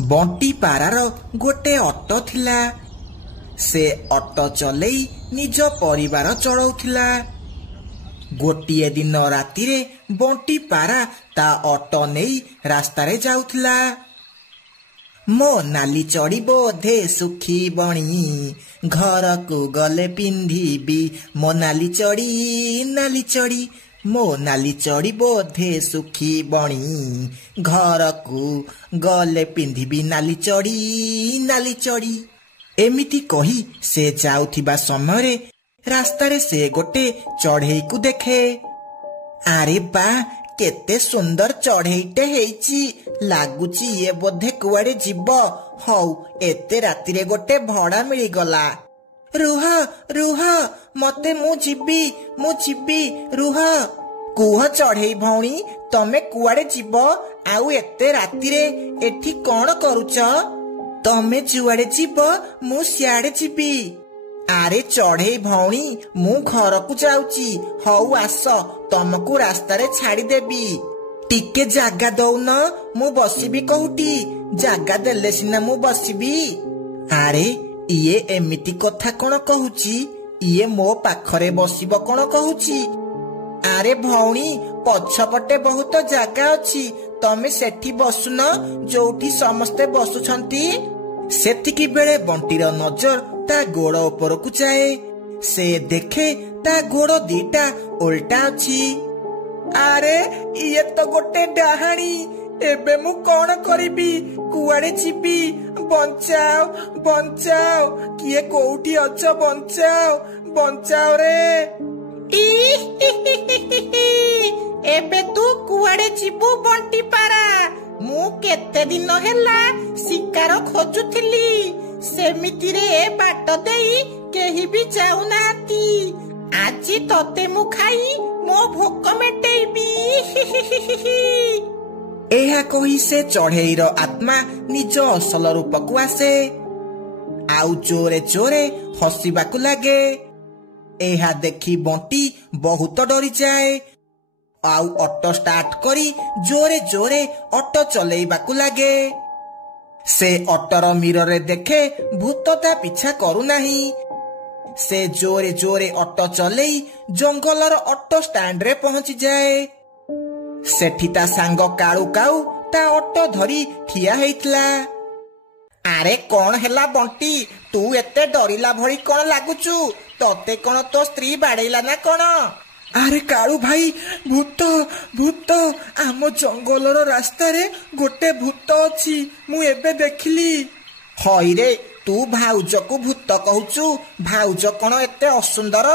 बंटी पारार गोटे ऑटो थिला। से ऑटो चलई निज परिवार चलाउथिला। गोटिए दिन रातिरे बंटी पारा ता ऑटो नहीं रास्तारे जाउथिला। मो नाली चढ़ी बोधे सुखी बणी घर को गले पिंधिबी। मो नाली चढ़ी मो नाली चढ़ी बोधे सुखी बणी घर को गले पिंधिबी। नाली चढ़ी एमिति कही से जाउथिबा समय रास्तारे से गोटे चढ़ई को देखे। आरे बा केते सुंदर चढ़ईटे हेइची लागुची ये बोधे कुआड़े जीव। हौ एते रातिरे गोटे भड़ा मिली गला। रुह रुह मते मु जीबी रुह। कुह चढ़ई भौणी तमे कुआड़े जीव आउ एते रातिरे एठी कौन करूच? तमे जुआड़े जीव मु सियाड़े जीबी। आरे चढ़ई भौणी मु घर को जाउची। हौ आस तमको रास्तारे छाड़ी देबी। टिके जागा दौन मु बसिबी कहूटी। जागा देले सिना मु बसिबी। आरे इए एमिति कथा कौन कहूची? इए मो पाखरे बसिब कौन कहूची? आरे भौणी पछपटे बहुत जागा अछि। तमे सेठी बसुन जोठी समस्ते बसुछंती। सेतिकी बेले बंटीर नजर ता गोड़ उपरकू जाए। से देखे ता गोड़ दीटा उल्टा अछि। आरे ये तो गोटे डाहाणी। एबे मु कौन करिबी? कुआड़े जीबी? बंचाओ किए कोउठी अछ? बंचाओ रे। एबे तू कुआड़े जीबू बंटी पारा? मु केते दिन हेला शिकार खोजुथिली। सेमिति रे बाट देई केही भी जाउनाती। आजी तते मु खाई मो भोक मेटेबी। एहा कही से चढ़ईर आत्मा निज असल रूप को आसे। आउ जोरे जोरे हसिबाकू लागे। एहा देखी बंटी बहुत डरी जाए। आउ ऑटो स्टार्ट करी जोरे जोरे ऑटो चलेइबाकू लागे। से ऑटोर मिरर देखे भूत ता पीछा करू नाही। से जोरे जोरे ऑटो चलेई जंगलर ऑटो स्टैंड रे पहुंची जाए। सेठी ता सांग काळू काऊ ता ऑटो धरी ठिया हेइतला। आरे कौन हेला बंटी? तू एते डरिला भरी कौन लागुचू? तते कौन तो स्त्री बाड़ेला ना कौन? आरे काळू भाई भूत आम जंगलर रास्ता रे गोटे भूत अछि। मु एबे देखिली। हई रे तू भाउज को भूत कहूचू? भाउज कौन एते असुंदर?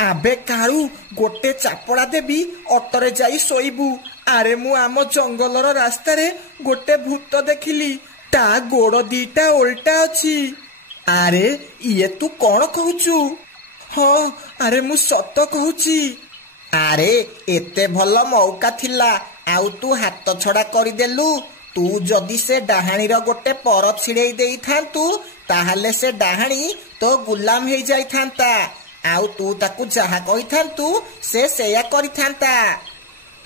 आबे काळू गोटे चापड़ा देबी ऑटोरे जाई सोईबू। आरे मु आम जंगलर रास्ता रे गोटे भूत देखिली। ता गोड़ दीटा उल्टा अछि। आरे ये तू कौन कहूचू? हाँ अरे मु सत कहूची। आरे एते भल मौका थिला आउ तू हाथ छड़ा करदेलु। तू जदि से डाहाणी रो गोटे पर छिड़ेई देई थांतु ताहाले से डाहाणी तो गुलाम हेई जाई थांता। आउ तू ताकू जहा कहि थांतु से सेया करि थांता।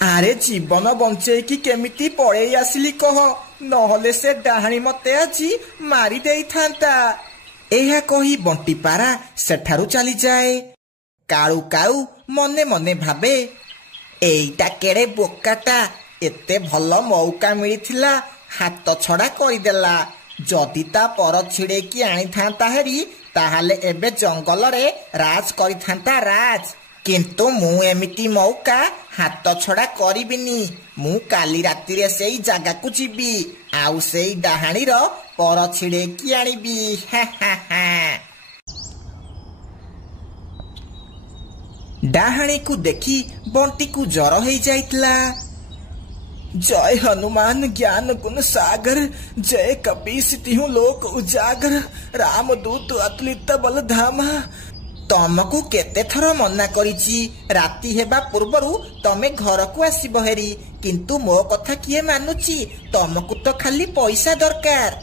आरे जीवन बंचेई कि केमिति पळेई आसिली कह, नहले से डाहाणी मते आजी मारी देई थांता। एहा कही बंटी पारा सेठारू चली जाए। काळू काऊ मने मने भाबे एईटा केड़े बोकाटा, एते भल मौका मिलिथिला हाथ छड़ा करदेला। जदि ता पर छिड़ेकी आनी थांता हेरी ताहाले एबे जंगल रे राज करि थांता राज। किंतु मु एमिति मौका हाथ छड़ा करिबिनी। मु काली राति रे सेई जागा को जीबी आउ सेई डाहाणी रो पर छिड़ेकी आनिबी। डाहाणी को देखी बंटी को जर हो जाइतला। जय हनुमान ज्ञान गुण सागर, जय कपीस तिहु लोक उजागर, राम दूत अतुलित बल धामा। तमको केते थर मना करिछि राति हेबा पूर्वरु तमे घर को आसीबो हेरी, किंतु मो कथा किए मानुछि? तमको तो खाली पैसा दरकार।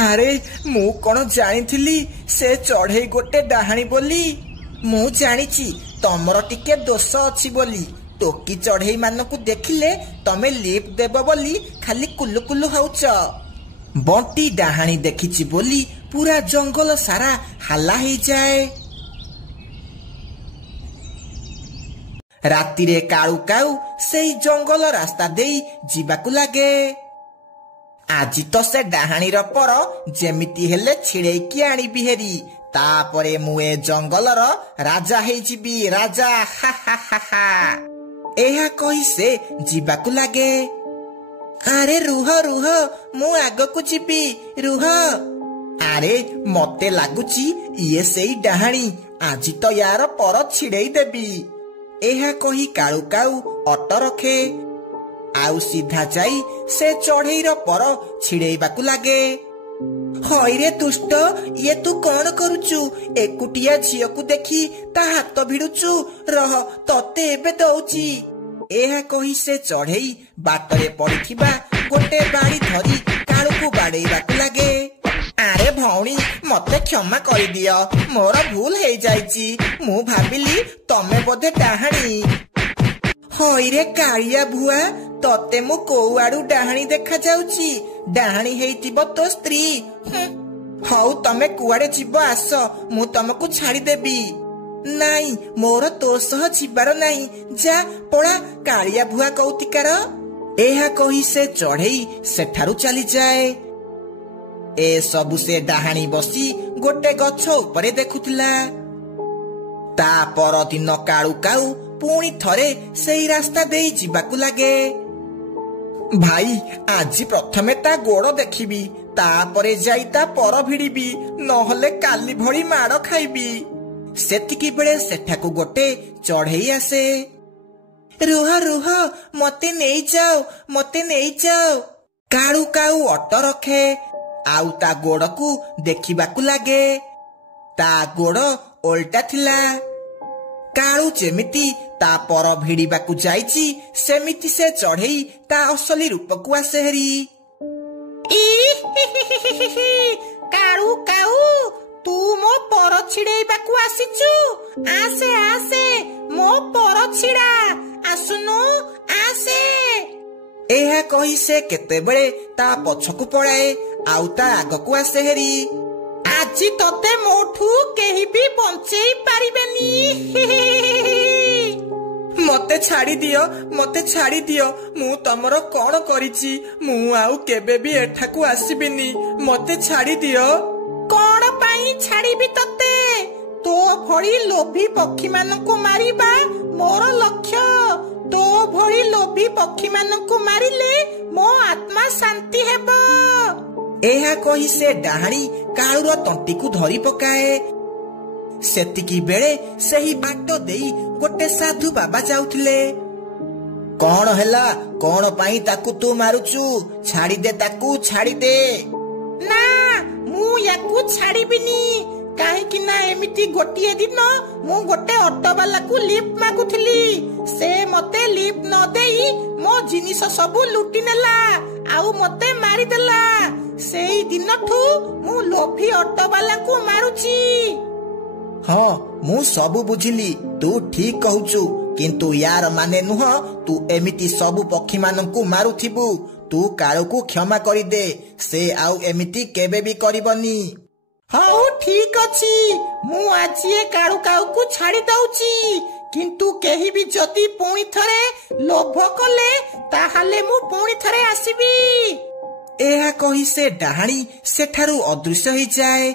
आरे मु कोन जानिथिली से चढ़ई गोटे डाहाणी बोली। मु जानिछि तमर टिके दोष अछि बोली। टोकी चढ़ई मानकु देखिले तमे लिप देबो बोली खाली कुलु कुलु होउछ। बंटी डाहाणी देखिछि बोली पूरा जंगल सारा हल्ला हो जाए। रातिरे काळू काऊ सेई जंगल रास्ता देई जीवाकू लागे। आज तो से डाहाणीर पर जेमिति हेले छिड़ेकी आनिबी हेरी, तापरे मुए जंगलर राजा हे जीबी राजा। हा हा हा हा एहा कही से जीवाकू लागे। अरे रुह रुह मु आगकू जीबी रुह। अरे मते लागुची ये सेई डाहाणी, आज तो यार पर छिड़ेई देबी। एहा कही काळू काऊ अट रखे आउ सीधा जाई से चढ़ेईर पर छिड़ेइबाकू लागे। हईरे दुष्ट ये तू कौन करुचु? एकुटिया झियकू देखी ता हाथ भिड़ुचु, रह तते एबे दउची। एहा कही से चढ़ेई बाटरे पड़िथिबा गोटे बाड़ी धरी काळूकू बाड़ेइबाकू लागे। अरे भौणी मते क्षमा कर दियो, मोर भूल हे जाइची। मु भाबिली तमे बोधे डाहाणी। हईरे कालिया भुआ तते मु कोउ आडू डाहाणी देखा जाउची? डाहाणी हेइतिबो तो स्त्री। हौ तमे कुआडे जीव आस, मु तमको छाड़ी देबी। नाई मोर तो सह जीवार नाही, जा पळा कालिया भुआ कौतिकार। एहा कही से चढ़ेई सेठारु चली जाए। ए सबु से डाहाणी बसी गोटे गछ उपरे देखुथिला। ता पर दिन काळू काऊ पुणी थरे सेई रास्ता देई जीवाकू लागे। भाई आज प्रथमे ता गोड़ देखिबी, तापरे जाई ता पर भिड़िबी, नहले काली भड़ी माड़ खाइबी। सेतिकी बेले सेठाकू गोटे चढ़ेई आसे। रुह रुह मते नेई जाओ, मते नेई जाओ। काळू काऊ अट रखे आउ ता गोड़कू देखिबाकू लागे। ता गोड़ ओल्टा थिला। काळू जेमिति ता पर भिड़िबाकू जाइची सेमिति से चढ़ेई ता असली रूपकू आसे हेरी। काळू काऊ तू मो पर छिड़ेइबाकू आसीचु? आसे आसे मो पर छिड़ा, आसुनु आसे। एहा कही से केते बेले ता पछकू पळाए आउ ता आगकू आसे हेरी। आजी तते मोठू केही भी बंचेई पारिबेनी। मते छाड़ी दियो, मते छाड़ी दियो, मु तमरो कोन करिची? मु आउ केबे भी एठाकू आसीबिनी, मते छाड़ी दियो। कोन पाई छाड़ीबी तते? तो भड़ी लोभी पक्षी मानकू मारिबा मोर लक्ष्य। तो भड़ी लोभी पक्षी मानकू मारिले मो आत्मा शांति हेबो। एहा कही से डाहाणी काळूर तंटीकू धरी पकाए। सेतिकी बेले सही बाट देई गोटे साधु बाबा जाउथिले। कौन हैला? कौन पाई ताकू तू मारुचु? छाड़ी दे ताकू, छाड़ी दे। ना मु याकू छाड़ीबिनी, काहेकि ना एमिति गोटिए दिन मु गोटे ऑटो वाला को लिफ्ट मागुथिली। से मते लिफ्ट न देई मो जिनिस सबु लुटी नेला आउ मते मारी देला। सेई दिनठू मु लोभी ऑटो वाला को मारुची। हाँ मु सबु बुझिली, तू ठीक कहूचु, किंतु यार माने नुह तू एमिति सबु पक्षी मानकू मारुथिबु। तू काळूकू क्षमा करी दे, से आउ एमिति केबे भी करिबनी। हाँ ठीक अछि, मु आज ये काळू काऊ छाड़ी दउची, किंतु केही भी जदी पुणी थरे लोभ कले ताहाले मु पुणी थरे आसीबी। एहा कही से डाहाणी सेठारु अदृश्य हो जाए।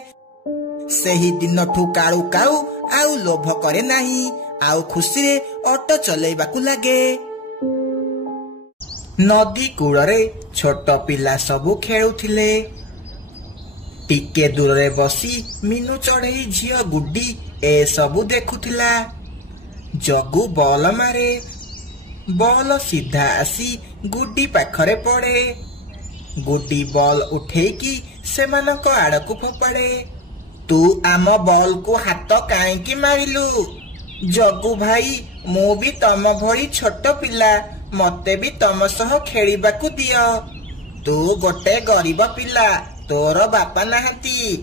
सेही दिनठू काळू काऊ आउ लोभ करे नाही, आउ खुशी रे ऑटो चलेइबाकू लागे। नदी कूଳରେ छोट पिला सबु खेलुथिले। टिके दूर रे बसी मीनू चढ़ई झियो गुड्डी ए सबु देखुथिला। जगू बॉल मारे, बॉल सीधा आसी गुड्डी पाखरे पड़े। गुड्डी बॉल उठेकी सेमानक आड़कू फोपाड़े। तू आम बॉल को हाथ काईकी मारिलु? जगू भाई मु भी तम भली छोट पिला, मते भी तम सह खेलिबाकू दियो। तू गोटे गरीब पिला, तोर बापा नाहांती।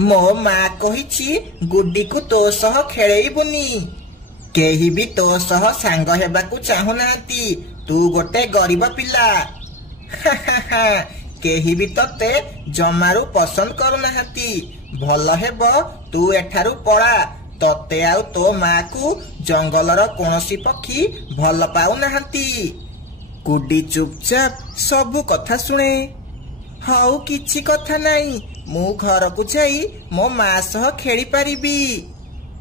मो माँ कहिछि गुड्डी को तो सह खेलेइबुनी, केही भी तो सह सांग हेबाकू चाहू नाहांती। तू गोटे गरीब पिला। केही भी तते जमारू पसंद करुनाहांती। भल हेब तू एठारू पळा। तते आउ तो माँ को जंगलर कोनोसी पक्षी भल पाउ नाहांती। गुड्डी चुपचाप सबु कथा शुणे। हाउ किछि कथा नाई, मु घर को जाई मो माँ सह खेली पारिबी।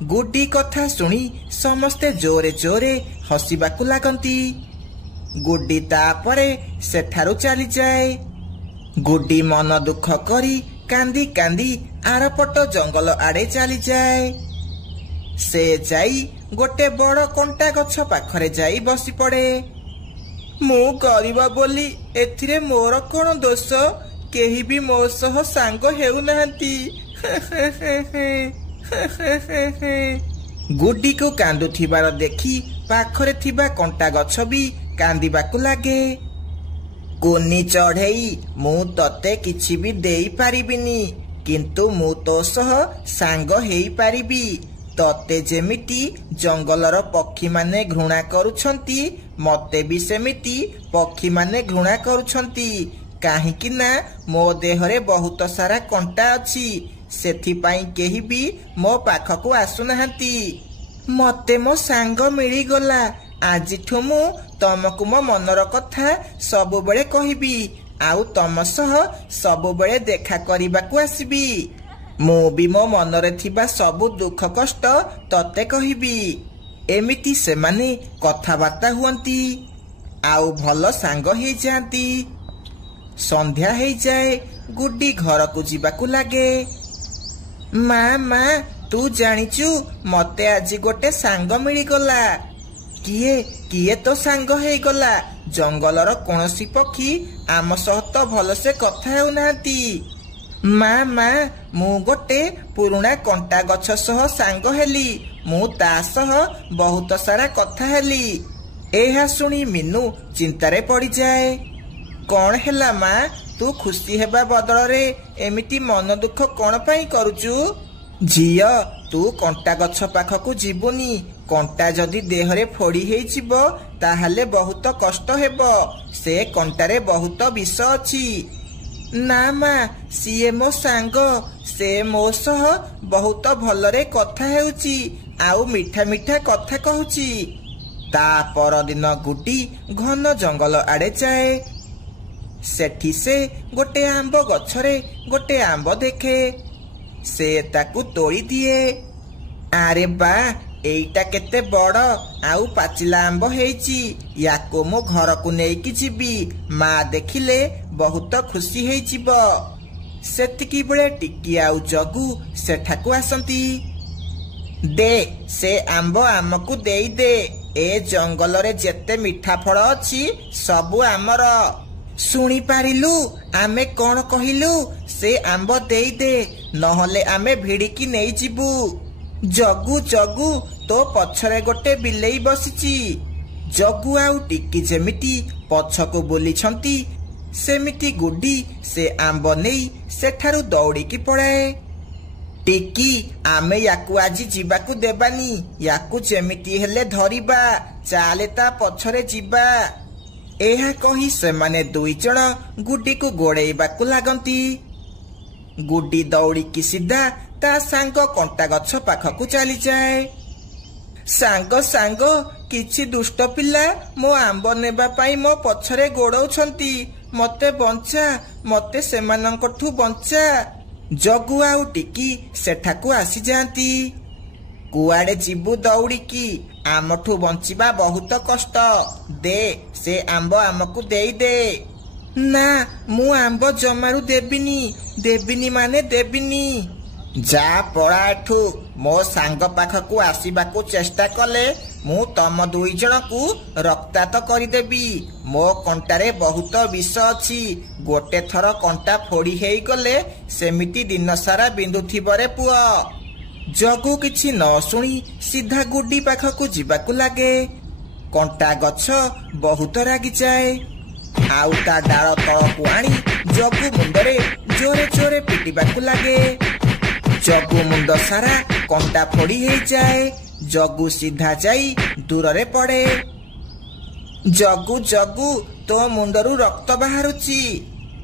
गुड्डी कथा शुणी समस्ते जोरे जोरे हसिबाकु लागंती। गुड्डी तापरे सेठारु चली जाए। गुड्डी मन दुख करी कांदी कांदी आरपट जंगल आड़े चली जाए। से जाई गोटे बड़ कंटा गछ पाखरे जाई बसी पड़े। मु गरीब बोली एथिरे मोर कोन दोष, केही भी मो सह सांग हेउ नाहंती। गुड्डी को कांदुथिबार देखी पाखरे थिबा कंटा गछ भी कांदिबाकु लागे। कोनी चढ़ेई मु तते किछि भी देई पारिबिनी, किंतु मु तो सह सांग हेई पारिबी। तते जेमिति जंगलर पक्षी माने घृणा करुछंती मते भी सेमिति पक्षी माने घृणा करुछंती। काहेकि ना मो देहरे बहुत सारा कंटा अछि, सेथिपाई केही भी मो पाखकु आसुनाहांती। मते मो सांग मिली गला। आजिठु मु तमकु मो मनर कथा सबु बेले कहिबी, आउ तम सह सबु बेले देखा करिबाकु आसीबी। मु भी मो मनरे थिबा सबु दुख कष्ट तते कहिबी। एमिति सेमाने कथाबार्ता हुअंती, आउ भल सांग हेई जांती। संध्या हेई जाए। गुड्डी घर को जीवाकु लागे। माँ माँ तू जानिचु मते आज गोटे सांग मिली गला। किए किए तो सांग हेई गला? जंगलर कोनोसी पक्षी आम सह तो भल से कथा हेउ नाहंती। माँ माँ मु गोटे पुरुणा कंटा गछ सह सांग हेली। मु ता सह बहुत सारा कथा हेली। एहा सुनी मीनू चिंतारे पड़ी जाए। कौन हेला माँ, तू खुशी हेबा बदଳରେ एमिति मन दुख कौन पाई करुचु? झियो तू कंटा गछ पाखकु जीवुनी। कंटा जदि देहरे फोड़ी हेई जिवो ताहाले बहुत कष्ट हेबो। से कंटारे बहुत विष अछि। ना माँ सीए मो सांग, से मो सह बहुत भलरे कथा हेउची, आउ मिठा मिठा कथा कहूची। ता परदिन गुड्डी घन जंगल आड़े जाए। सेठी से गोटे आंब गछरे गोटे आंब देखे। से ताकू तोड़ी दिए। आरे बा एइटा केते बड़ आउ पाचिला आंब हेइची। याको मो घर को नेकी जीबी। माँ देखिले बहुत खुशी हेई जीवो। सेतिकी बेले टिकी आउ जगू सेठाकू आसंती। दे से आंब आमकू देई दे। ए जंगल रे जेते मिठा फल अछि सबु आमर। शुणी पारिलु आमे कौन कहिलु? से आंब देई दे, नहले आमे भिड़िकी नहीं जीवु। जगू जगू तो पछरे गोटे बिलेई बसिची। जगू आउ टिकी जेमिति पछको बोलिछंती सेमिति गुड्डी से आंब नहीं सेठारु दौड़ीकी पड़ाए। टिकी आमे याकू आजी जीवाकू देबानी। याकू जेमिति हेले धरिबा। चाले ता पछरे जीवा। एहा कही सेमाने दुई जण गुड्डी को गोड़ेइबाकू लागंती। गुड्डी दौड़ीकी सीधा ता सांग कंटा गछ पाखकू चली जाए। सांग सांग किछि दुष्ट पिला मो आंब नेबा पाई मो पछरे गोड़ौछंती। मते बंचा, मते सेमानंकठू बंचा। जगू आउ टिकी सेठाकू आसी जांती। कुआड़े जीवु दौड़ीकी? आमठू बंचिबा बहुत कष्ट। दे से आंब आमकू देई दे। ना मु आंब जमारू देबिनी। देबिनी माने देबिनी। जा पड़ा एठू। मो सांग पाखकू आसीबाकू चेष्टा कले मु तम दुई जण को रक्तात करिदेबी। मो कंटारे बहुत विष अछि। गोटे थर कंटा फोड़ी हेई गले सेमिति दिन सारा बिंदुथिबरे पुआ। जगू किछि न शुणी सीधा गुड्डी पाखकू जीवाकू लागे। कंटा गछ बहुत रागी जाए। आउ ता डाल तलकू आनी जगू मुंडरे जोरे जोरे पिटिबाकू लागे। जगू मुंड सारा कंटा फोड़ी हेई जाए। जगू सीधा जाई दूर पड़े। जगू जगू तो मुंडरू रक्त बाहरुची।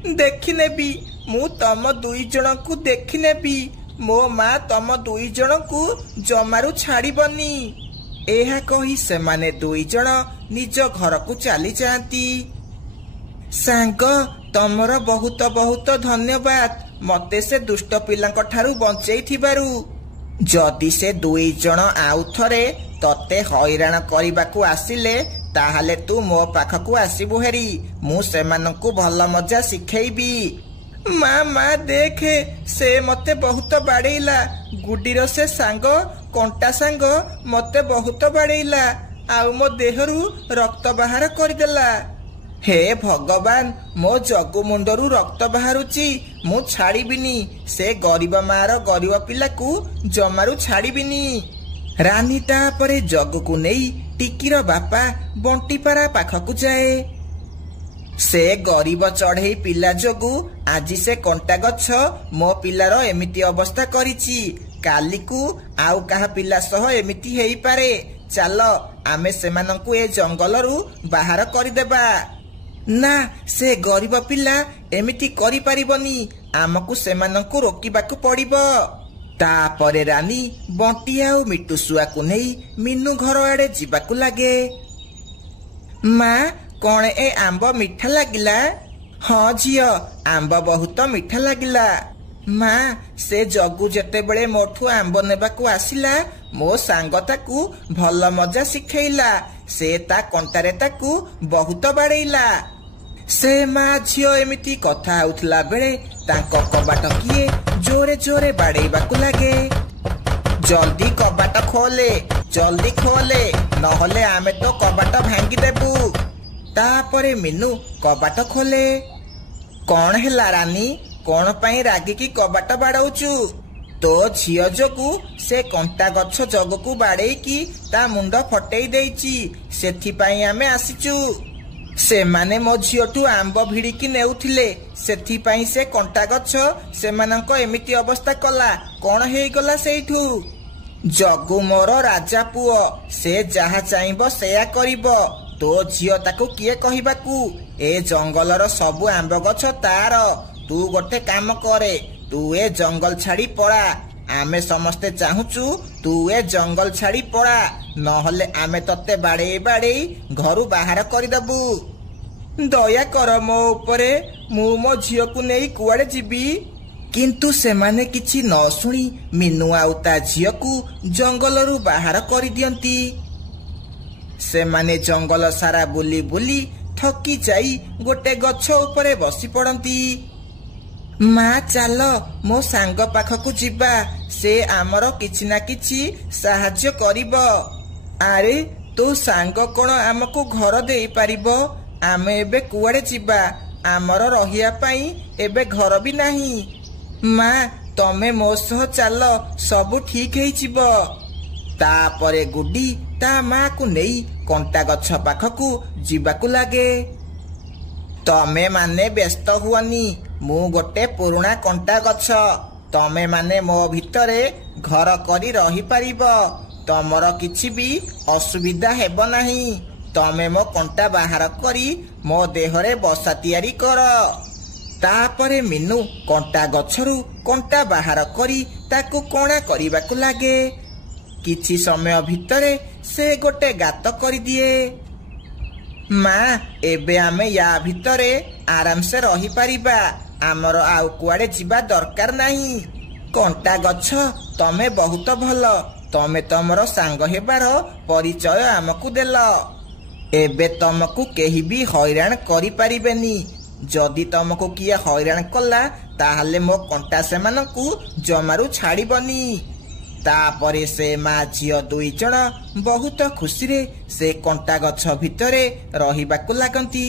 ଦେଖିନେବି ମୁଁ ତମ ଦୁଇ ଜଣଙ୍କୁ ଦେଖିନେବି। ମୋ ମା ତମ ଦୁଇ ଜଣଙ୍କୁ ଜମାରୁ ଛାଡ଼ିବନି। ଏହା କହି ସେମାନେ ଦୁଇ ଜଣ ନିଜ ଘରକୁ ଚାଲିଯାଆନ୍ତି। ସାଙ୍ଗ, ତମର ବହୁତ ବହୁତ ଧନ୍ୟବାଦ ମତେ ସେ ଦୁଷ୍ଟ ପିଲାଙ୍କ ଠାରୁ ବଞ୍ଚେଇଥିବାରୁ। ଯଦି ସେ ଦୁଇ ଜଣ ଆଉ ଥରେ ତତେ ହଇରାଣ କରିବାକୁ ଆସିଲେ ତାହେଲେ ତୁ ମୋ ପାଖକୁ ଆସିବୁ ହେରି। ମୁଁ ସେମାନଙ୍କୁ ଭଲ ମଜା ଶିଖେଇବି। ମା ଦେଖେ, ସେ ମତେ ବହୁତ ବାଡେଇଲା। ଗୁଡିର ସେ ସାଙ୍ଗ କଣ୍ଟା ସାଙ୍ଗ ମତେ ବହୁତ ବାଡେଇଲା ଆଉ ମୋ ଦେହରୁ ରକ୍ତ ବାହାର କରିଦେଲା। ହେ ଭଗବାନ, ମୋ ଜଗୁ ମୁଣ୍ଡରୁ ରକ୍ତ ବାହାରୁଛି। ମୁଁ ଛାଡ଼ିବିନି। ସେ ଗରିବ ମାର ଗରିବ ପିଲାକୁ ଜମାରୁ ଛାଡ଼ିବିନି। ରାନୀ ତାପରେ ଜଗୁକୁ ନେଇ ଟିକିର ବାପା ବଣ୍ଟିପାରା ପାଖକୁ ଯାଏ। ସେ ଗରିବ ଚଢେଇ ପିଲା ଯୋଗୁ ଆଜି ସେ କଣ୍ଟା ଗଛ ମୋ ପିଲାର ଏମିତି ଅବସ୍ଥା କରିଛି। କାଲିକୁ ଆଉ କାହା ପିଲା ସହ ଏମିତି ହେଇପାରେ। ଚାଲ ଆମେ ସେମାନଙ୍କୁ ଏ ଜଙ୍ଗଲରୁ ବାହାର କରିଦେବା। ନା, ସେ ଗରିବ ପିଲା ଏମିତି କରିପାରିବନି। ଆମକୁ ସେମାନଙ୍କୁ ରୋକିବାକୁ ପଡିବ। ତାପରେ ରାନୀ ବଣ୍ଟି ଆଉ ମିଟୁଶୁଆକୁ ନେଇ ମିନୁ ଘର ଆଡେ ଯିବାକୁ ଲାଗେ। ମା, କଣ ଏ ଆମ୍ବ ମିଠା ଲାଗିଲା? ହଁ ଝିଅ, ଆମ୍ବ ବହୁତ ମିଠା ଲାଗିଲା। ମା, ସେ ଜଗୁ ଯେତେବେଳେ ମୋଠୁ ଆମ୍ବ ନେବାକୁ ଆସିଲା ମୋ ସାଙ୍ଗ ତାକୁ ଭଲ ମଜା ଶିଖେଇଲା। ସେ ତା କଣ୍ଟାରେ ତାକୁ ବହୁତ ବାଡେଇଲା। ସେ ମା ଝିଅ ଏମିତି କଥା ହେଉଥିଲା ବେଳେ ତାଙ୍କ କବାଟ କିଏ ଜୋରେ ଜୋରେ ବାଡେଇବାକୁ ଲାଗେ। ଜଲ୍ଦି କବାଟ ଖୋଲେ, ଜଲ୍ଦି ଖୋଲେ, ନହେଲେ ଆମେ ତ କବାଟ ଭାଙ୍ଗିଦେବୁ। ତାପରେ ମିନୁ କବାଟ ଖୋଲେ। କଣ ହେଲା ରାନୀ, କଣ ପାଇଁ ରାଗିକି କବାଟ ବାଡଉଛୁ? ତୋ ଝିଅ ଯୋଗୁ ସେ କଣ୍ଟା ଗଛ ଜଗକୁ ବାଡେଇକି ତା ମୁଣ୍ଡ ଫଟେଇ ଦେଇଛି। ସେଥିପାଇଁ ଆମେ ଆସିଛୁ। ସେମାନେ ମୋ ଝିଅଠୁ ଆମ୍ବ ଭିଡିକି ନେଉଥିଲେ। ସେଥିପାଇଁ ସେ କଣ୍ଟା ଗଛ ସେମାନଙ୍କ ଏମିତି ଅବସ୍ଥା କଲା। କଣ ହେଇଗଲା ସେଇଠୁ? ଜଗୁ ମୋର ରାଜା ପୁଅ। ସେ ଯାହା ଚାହିଁବ ସେୟା କରିବ। ତୋ ଝିଅ ତାକୁ କିଏ କହିବାକୁ? ଏ ଜଙ୍ଗଲର ସବୁ ଆମ୍ବ ଗଛ ତାର। ତୁ ଗୋଟେ କାମ କରେ, ତୁ ଏ ଜଙ୍ଗଲ ଛାଡି ପଳା। ଆମେ ସମସ୍ତେ ଚାହୁଁଛୁ ତୁ ଏ ଜଙ୍ଗଲ ଛାଡି ପଳା, ନହେଲେ ଆମେ ତତେ ବାଡେଇ ବାଡେଇ ଘରୁ ବାହାର କରିଦେବୁ। ଦୟାକର ମୋ ଉପରେ, ମୁଁ ମୋ ଝିଅକୁ ନେଇ କୁଆଡେ ଯିବି? କିନ୍ତୁ ସେମାନେ କିଛି ନ ଶୁଣି ମିନୁ ଆଉ ତା ଝିଅକୁ ଜଙ୍ଗଲରୁ ବାହାର କରିଦିଅନ୍ତି। ସେମାନେ ଜଙ୍ଗଲ ସାରା ବୁଲି ବୁଲି ଥକି ଯାଇ ଗୋଟେ ଗଛ ଉପରେ ବସି ପଡନ୍ତି। ମା, ଚାଲ ମୋ ସାଙ୍ଗ ପାଖକୁ ଯିବା। ସେ ଆମର କିଛି ନା କିଛି ସାହାଯ୍ୟ କରିବ। ଆରେ, ତୋ ସାଙ୍ଗ କଣ ଆମକୁ ଘର ଦେଇପାରିବ? ଆମେ ଏବେ କୁଆଡେ ଯିବା? ଆମର ରହିବା ପାଇଁ ଏବେ ଘର ବି ନାହିଁ। ମା, ତମେ ମୋ ସହ ଚାଲ, ସବୁ ଠିକ ହେଇଯିବ। ତାପରେ ଗୁଡି ତା ମାକୁ ନେଇ କଣ୍ଟା ଗଛ ପାଖକୁ ଯିବାକୁ ଲାଗେ। ତମେ ମାନେ ବ୍ୟସ୍ତ ହୁଅନି, ମୁଁ ଗୋଟେ ପୁରୁଣା କଣ୍ଟା ଗଛ। ତମେ ମାନେ ମୋ ଭିତରେ ଘର କରି ରହିପାରିବ। ତମର କିଛି ବି ଅସୁବିଧା ହେବ ନାହିଁ। ତମେ ମୋ କଣ୍ଟା ବାହାର କରି ମୋ ଦେହରେ ବସା ତିଆରି କର। ତାପରେ ମିନୁ କଣ୍ଟା ଗଛରୁ କଣ୍ଟା ବାହାର କରି ତାକୁ କଣା କରିବାକୁ ଲାଗେ। କିଛି ସମୟ ଭିତରେ ସେ ଗୋଟେ ଗାତ କରିଦିଏ। ମା, ଏବେ ଆମେ ୟା ଭିତରେ ଆରାମସେ ରହିପାରିବା। ଆମର ଆଉ କୁଆଡେ ଯିବା ଦରକାର ନାହିଁ। କଣ୍ଟା ଗଛ, ତମେ ବହୁତ ଭଲ। ତମେ ତମର ସାଙ୍ଗ ହେବାର ପରିଚୟ ଆମକୁ ଦେଲ। ଏବେ ତମକୁ କେହି ବି ହଇରାଣ କରିପାରିବେନି। ଯଦି ତମକୁ କିଏ ହଇରାଣ କଲା ତାହେଲେ ମୋ କଣ୍ଟା ସେମାନଙ୍କୁ ଜମାରୁ ଛାଡ଼ିବନି। ତାପରେ ସେ ମା ଝିଅ ଦୁଇ ଜଣ ବହୁତ ଖୁସିରେ ସେ କଣ୍ଟା ଗଛ ଭିତରେ ରହିବାକୁ ଲାଗନ୍ତି।